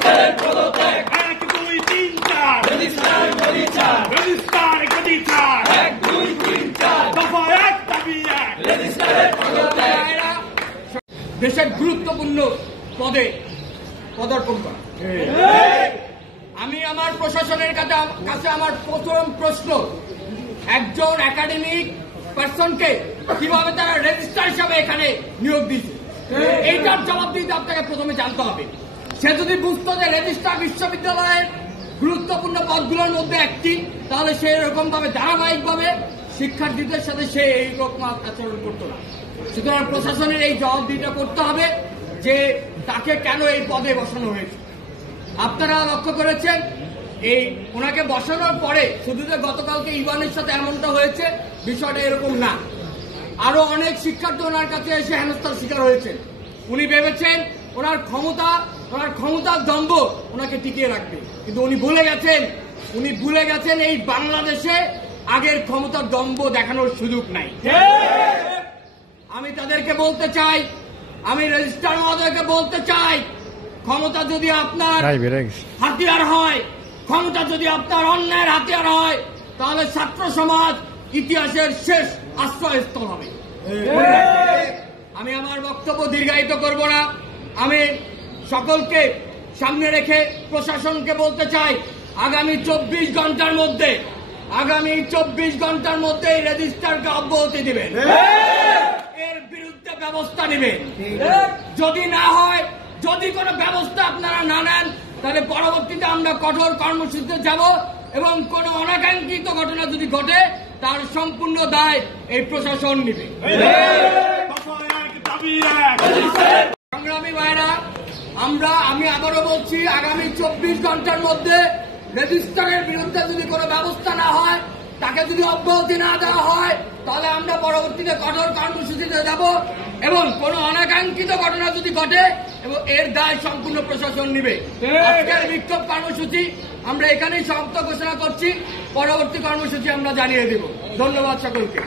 রেজিস্টারের পদত্যাগ 1 2 3 4 রেজিস্টার গদি 4 রেজিস্টার গদি 4 1 2 3 4 দফা 1 দাবি 1 রেজিস্টারের পদত্যাগ দেশের গুরুত্বপূর্ণ পদে পদার্পণ করা। আমি আমার প্রশাসনের কাছে আমার প্রথম প্রশ্ন, একজন একাডেমিক পার্সনকে কিভাবে তারা রেজিস্ট্রার হিসাবে এখানে নিয়োগ দিচ্ছে, এইটার জবাব দিতে আপনাকে প্রথমে জানতে হবে। সে যদি বুঝতো যে রেজিস্ট্রার বিশ্ববিদ্যালয়ের গুরুত্বপূর্ণ পদগুলোর মধ্যে একটি, তাহলে সে এরকম ভাবে ধারাবাহিকভাবে শিক্ষার্থীদের সাথে সে এইরকম আচরণ করতো না। সুতরাং প্রশাসনের এই জবাবদিহিটা করতে হবে যে তাকে কেন এই পদে বসানো হয়েছে। আপনারা লক্ষ্য করেছেন এই ওনাকে বসানোর পরে শুধু যে গতকালকে ইভানের সাথে এমনটা হয়েছে, বিষয়টা এরকম না। আরো অনেক শিক্ষার্থী ওনার কাছে এসে হেনস্থার শিকার হয়েছে। উনি ভেবেছেন ওনার ক্ষমতার দম্ভ ওনাকে টিকিয়ে রাখবে, কিন্তু উনি ভুলে গেছেন এই বাংলাদেশে আগের ক্ষমতার দম্ভ দেখানোর সুযোগ নাই। আমি তাদেরকে বলতে চাই, আমি রেজিস্ট্রার মহোদয়কে বলতে চাই, ক্ষমতা যদি আপনার হাতিয়ার হয়, ক্ষমতা যদি আপনার অন্যায়ের হাতিয়ার হয়, তাহলে ছাত্র সমাজ ইতিহাসের শেষ আশ্রয়স্থল হবে। আমি আমার বক্তব্য দীর্ঘায়িত করব না। আমি সকলকে সামনে রেখে প্রশাসনকে বলতে চাই, আগামী 24 ঘন্টার মধ্যে রেজিস্ট্রারকে অব্যাহতি দিবেন, এর বিরুদ্ধে ব্যবস্থা নেবেন। যদি না হয়, যদি কোনো ব্যবস্থা আপনারা না নেন, তাহলে পরবর্তীতে আমরা কঠোর কর্মসূচিতে যাব এবং কোনো অনাকাঙ্ক্ষিত ঘটনা যদি ঘটে তার সম্পূর্ণ দায় এই প্রশাসন নেবে। সংগ্রামী ভাইরা, আমি আবারও বলছি, আগামী 24 ঘন্টার মধ্যে রেজিস্ট্রারের বিরুদ্ধে যদি কোনো ব্যবস্থা না হয়, তাকে যদি অব্যাহতি না দেওয়া হয়, তাহলে আমরা পরবর্তীতে কঠোর কর্মসূচিতে যাব এবং কোনো অনাকাঙ্ক্ষিত ঘটনা যদি ঘটে এবং এর দায় সম্পূর্ণ প্রশাসন নেবে। আজকের বিক্ষোভ কর্মসূচি আমরা এখানেই সমাপ্ত ঘোষণা করছি। পরবর্তী কর্মসূচি আমরা জানিয়ে দেব। ধন্যবাদ সকলকে।